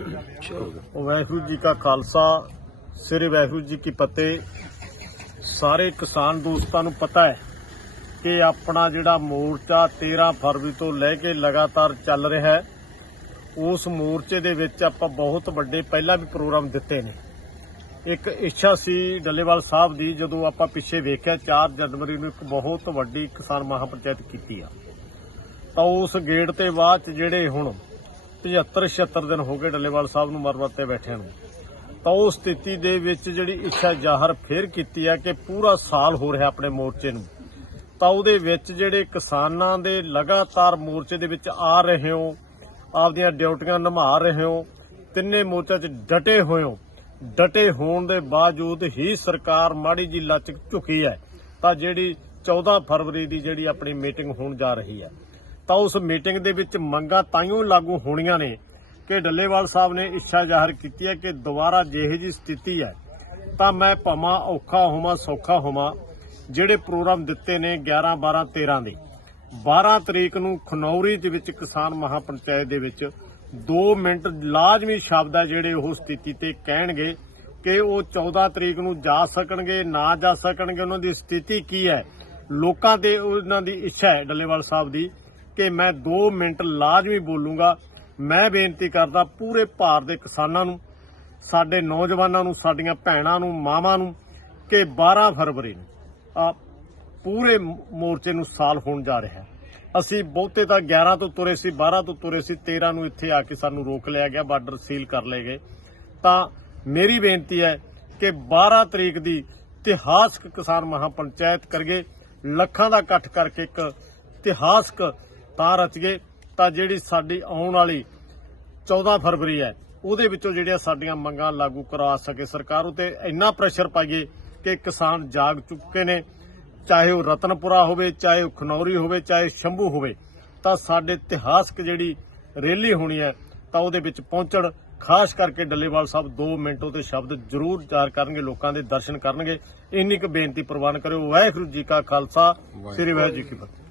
ਵਾਹਿਗੁਰੂ ਜੀ ਕਾ ਖਾਲਸਾ, ਸ੍ਰੀ ਵਾਹਿਗੁਰੂ ਜੀ ਕੀ ਫਤਿਹ। ਸਾਰੇ ਕਿਸਾਨ ਦੋਸਤਾਂ ਨੂੰ ਪਤਾ ਹੈ ਕਿ ਆਪਣਾ ਜਿਹੜਾ ਮੋਰਚਾ 13 ਫਰਵਰੀ ਤੋਂ ਲੈ ਕੇ ਲਗਾਤਾਰ ਚੱਲ ਰਿਹਾ ਹੈ, ਉਸ ਮੋਰਚੇ ਦੇ ਵਿੱਚ ਆਪਾਂ ਬਹੁਤ ਵੱਡੇ ਪਹਿਲਾਂ ਵੀ ਪ੍ਰੋਗਰਾਮ ਦਿੱਤੇ ਨੇ। ਇੱਕ ਇੱਛਾ ਸੀ ਡੱਲੇਵਾਲ ਸਾਹਿਬ ਦੀ, ਜਦੋਂ ਆਪਾਂ ਪਿੱਛੇ ਵੇਖਿਆ 4 ਜਨਵਰੀ ਨੂੰ ਇੱਕ ਬਹੁਤ ਵੱਡੀ ਕਿਸਾਨ ਮਹਾਪੰਚਾਇਤ ਕੀਤੀ ਆ। ਤਾਂ ਉਸ ਗੇੜ ਤੇ ਬਾਅਦ ਚ ਜਿਹੜੇ ਹੁਣ 75 76 ਦਿਨ ਹੋ ਗਏ ਡੱਲੇਵਾਲ ਸਾਹਿਬ ਨੂੰ ਮਰਮਤ ਤੇ ਬੈਠੇ ਨੂੰ। ਤਾਂ ਉਸ ਸਥਿਤੀ ਦੇ ਵਿੱਚ ਜਿਹੜੀ ਇੱਛਾ ਜ਼ਾਹਰ ਫੇਰ ਕੀਤੀ ਆ ਕਿ ਪੂਰਾ ਸਾਲ ਹੋ ਰਿਹਾ ਆਪਣੇ ਮੋਰਚੇ ਨੂੰ। ਤਾਂ ਉਹਦੇ ਵਿੱਚ ਜਿਹੜੇ ਕਿਸਾਨਾਂ ਦੇ ਲਗਾਤਾਰ ਮੋਰਚੇ ਦੇ ਵਿੱਚ ਆ ਰਹੇ ਹੋ, ਆਪਦੀਆਂ ਡਿਊਟੀਆਂ ਨਿਭਾ ਰਹੇ ਹੋ, ਤਿੰਨੇ ਮੋਰਚਾ 'ਚ ਡਟੇ ਹੋਏ ਹੋ, ਡਟੇ ਹੋਣ ਦੇ ਬਾਵਜੂਦ ਹੀ ਸਰਕਾਰ ਮਾੜੀ ਜੀ ਲਚਕ ਝੁਕੀ ਹੈ। ਤਾਂ ਜਿਹੜੀ 14 ਫਰਵਰੀ ਦੀ ਜਿਹੜੀ ਆਪਣੀ ਮੀਟਿੰਗ ਹੋਣ ਜਾ ਰਹੀ ਹੈ ਤਾਂ ਉਸ ਮੀਟਿੰਗ ਦੇ ਵਿੱਚ ਮੰਗਾਂ ਤਾਈਓ ਲਾਗੂ ਹੋਣੀਆਂ ਨੇ ਕਿ ਡੱਲੇਵਾਲ ਸਾਹਿਬ ਨੇ ਇੱਛਾ ਜ਼ਾਹਰ ਕੀਤੀ ਹੈ ਕਿ ਦੁਬਾਰਾ ਜਿਹੇ ਜੀ ਸਥਿਤੀ ਹੈ, ਤਾਂ ਮੈਂ ਭਵਾਂ ਔਖਾ ਹੋਵਾਂ, ਸੌਖਾ ਹੋਵਾਂ, ਜਿਹੜੇ ਪ੍ਰੋਗਰਾਮ ਦਿੱਤੇ ਨੇ 11 12 13 ਦੇ। 12 ਤਰੀਕ ਨੂੰ ਖਨੌਰੀ ਦੇ ਵਿੱਚ ਕਿਸਾਨ ਮਹਾਪੰਚਾਇਤ ਦੇ ਵਿੱਚ 2 ਮਿੰਟ ਲਾਜ਼ਮੀ ਸ਼ਬਦ ਹੈ ਜਿਹੜੇ ਉਹ ਸਥਿਤੀ ਤੇ ਕਹਿਣਗੇ ਕਿ ਉਹ 14 ਤਰੀਕ ਨੂੰ ਜਾ ਸਕਣਗੇ, ਨਾ ਜਾ ਸਕਣਗੇ। ਉਹਨਾਂ ਦੀ ਸਥਿਤੀ ਕੀ ਹੈ? ਲੋਕਾਂ ਦੇ ਉਹਨਾਂ ਦੀ ਇੱਛਾ ਹੈ ਡੱਲੇਵਾਲ ਸਾਹਿਬ ਦੀ ਕਿ ਮੈਂ 2 ਮਿੰਟ ਲਾਜ਼ਮੀ ਬੋਲੂੰਗਾ। ਮੈਂ ਬੇਨਤੀ ਕਰਦਾ ਪੂਰੇ ਭਾਰਤ ਦੇ ਕਿਸਾਨਾਂ ਨੂੰ, ਸਾਡੇ ਨੌਜਵਾਨਾਂ ਨੂੰ, ਸਾਡੀਆਂ ਭੈਣਾਂ ਨੂੰ, ਮਾਵਾਂ ਨੂੰ ਕਿ 12 ਫਰਵਰੀ ਨੂੰ ਆ ਪੂਰੇ ਮੋਰਚੇ ਨੂੰ ਸਾਲ ਹੋਣ ਜਾ ਰਿਹਾ ਹੈ। ਅਸੀਂ ਬਹੁਤੇ ਤਾਂ 11 ਤੋਂ ਤੁਰੇ ਸੀ 12 ਤੋਂ ਤੁਰੇ ਸੀ 13 ਨੂੰ ਇੱਥੇ ਆ ਕੇ ਸਾਨੂੰ ਰੋਕ ਲਿਆ ਗਿਆ, ਬਾਰਡਰ ਸੀਲ ਕਰ ਲਏ ਗਏ। ਤਾਂ ਮੇਰੀ ਬੇਨਤੀ ਹੈ ਕਿ 12 ਤਰੀਕ ਦੀ ਇਤਿਹਾਸਕ ਕਿਸਾਨ ਮਹਾਪੰਚਾਇਤ ਕਰਗੇ, ਲੱਖਾਂ ਦਾ ਇਕੱਠ ਕਰਕੇ ਇੱਕ ਇਤਿਹਾਸਕ ਤਾਂ ਰਚਗੇ ਤਾਂ ਜਿਹੜੀ ਸਾਡੀ ਆਉਣ ਵਾਲੀ 14 ਫਰਵਰੀ ਹੈ, ਉਹਦੇ ਵਿੱਚੋਂ ਜਿਹੜੀਆਂ ਸਾਡੀਆਂ ਮੰਗਾਂ ਲਾਗੂ ਕਰਵਾ ਸਕੇ ਸਰਕਾਰ ਉਤੇ ਇੰਨਾ ਪ੍ਰੈਸ਼ਰ ਪਾਈਏ ਕਿ ਕਿਸਾਨ ਜਾਗ ਚੁੱਕੇ ਨੇ। ਚਾਹੇ ਉਹ ਰਤਨਪੁਰਾ ਹੋਵੇ, ਚਾਹੇ ਉਹ ਖਨੌਰੀ ਹੋਵੇ, ਚਾਹੇ ਸ਼ੰਭੂ ਹੋਵੇ, ਤਾਂ ਸਾਡੇ ਇਤਿਹਾਸਕ ਜਿਹੜੀ ਰੈਲੀ ਹੋਣੀ ਹੈ, ਤਾਂ ਉਹਦੇ ਵਿੱਚ ਪਹੁੰਚਣ। ਖਾਸ ਕਰਕੇ ਡੱਲੇਵਾਲ ਸਾਹਿਬ 2 ਮਿੰਟ ਤੇ ਸ਼ਬਦ ਜ਼ਰੂਰ ਜ਼ਾਹਰ ਕਰਨਗੇ, ਲੋਕਾਂ ਦੇ ਦਰਸ਼ਨ ਕਰਨਗੇ। ਇੰਨੀ ਕੁ ਬੇਨਤੀ ਪ੍ਰਵਾਨ ਕਰਿਓ। ਵਾਹਿਗੁਰੂ ਜੀ ਕਾ ਖਾਲਸਾ, ਸ੍ਰੀ ਵਾਹਿਗੁਰੂ ਜੀ ਕੀ ਫਤਿਹ।